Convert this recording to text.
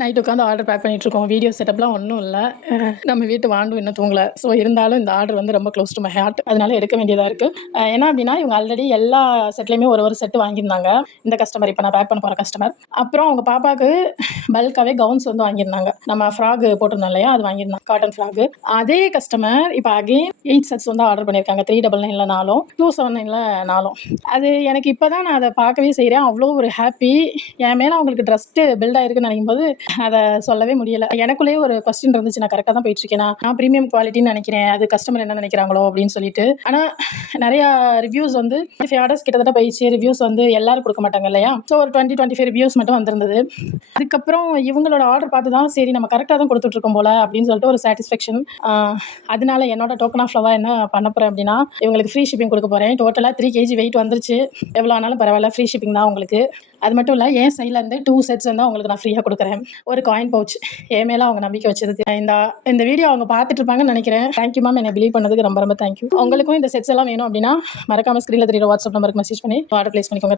Night உட்காந்து order back பண்ணிகிட்ருக்கோம். Video செட்டப்லாம் ஒன்றும் இல்லை. நம்ம வீட்டு வாண்டும் இன்னும் தூங்கலை. ஸோ இருந்தாலும் இந்த ஆர்டர் வந்து ரொம்ப க்ளோஸ் டு மை ஹார்ட். அதனால எடுக்க வேண்டியதாக இருக்குது. என்ன அப்படின்னா, இவங்க ஆல்ரெடி எல்லா செட்லேயுமே ஒரு செட்டு வாங்கியிருந்தாங்க. இந்த கஸ்டமர், இப்போ நான் பேக் பண்ண போகிற கஸ்டமர். அப்புறம் அவங்க பாப்பாவுக்கு பல்காகவே கவுன்ஸ் வந்து வாங்கியிருந்தாங்க. நம்ம ஃப்ராக் போட்டிருந்தோம் இல்லையா, அது வாங்கியிருந்தாங்க, காட்டன் ஃப்ராக்கு. அதே கஸ்டமர் இப்போ அகெயின் 8 செட்ஸ் வந்து ஆர்டர் பண்ணியிருக்காங்க. 399 4, 279 4. அது எனக்கு இப்போ தான் நான் அதை பார்க்கவே செய்கிறேன். அவ்வளோ ஒரு ஹாப்பி. என் மேலே அவங்களுக்கு ட்ரஸ்ட்டு பில்ட் ஆகிருக்குன்னு நினைக்கும் போது அதை சொல்லவே முடியலை. எனக்குள்ளேயே ஒரு கொஸ்டின் இருந்துச்சு, நான் கரெக்டாக தான் போயிட்டுருக்கேன், நான் ப்ரீமியம் குவாலிட்டின்னு நினைக்கிறேன், அது கஸ்டமர் என்ன நினைக்கிறாங்களோ அப்படின்னு சொல்லிட்டு. ஆனால் நிறையா ரிவ்யூஸ் வந்து 25 ஆர்டர்ஸ் கிட்டத்தட்ட போயிடுச்சு. ரிவ்யூஸ் வந்து எல்லாரும் கொடுக்க மாட்டாங்க இல்லையா. ஸோ ஒரு 20-25 ரிவ்யூஸ் மட்டும் வந்திருந்தது. அதுக்கப்புறம் இவங்களோட ஆர்டர் பார்த்து தான் சரி நம்ம கரெக்டாக தான் கொடுத்துட்ருக்கோம் போல அப்படின்னு சொல்லிட்டு ஒரு சாட்டிஸ்ஃபேக்ஷன். அதனால என்னோட டோக்கன் ஆஃப் லவ்வாக என்ன பண்ண போகிறேன் அப்படின்னா, இவங்களுக்கு ஃப்ரீ ஷிப்பிங் கொடுக்க போகிறேன். டோட்டலாக 3 kg வெயிட் வந்துருச்சு. எவ்வளோ ஆனாலும் பரவாயில்ல, ஃப்ரீ ஷிப்பிங் தான் உங்களுக்கு. அது மட்டும் இல்லை, என் சைட்லேருந்து 2 செட்ஸ் வந்து அவங்களுக்கு நான் ஃப்ரீயாக கொடுக்குறேன். ஒரு காயின் பவுச். என் மேலே அவங்க நம்பிக்கை வச்சதுக்கு. இந்த வீடியோ அவங்க பார்த்துட்டு இருப்பாங்கன்னு நினைக்கிறேன். தேங்க்யூ மேம், என்னை பிலீவ் பண்ணதுக்கு ரொம்ப ரொம்ப தேங்க்யூ. உங்களுக்கும் இந்த செட்ஸ் எல்லாம் வேணும் அப்படின்னா மறக்காம ஸ்க்ரீனில் தெரியுற வாட்ஸ்அப் நம்பருக்கு மெசேஜ் பண்ணி ஆர்டர் ப்ளேஸ் பண்ணிக்கோங்க.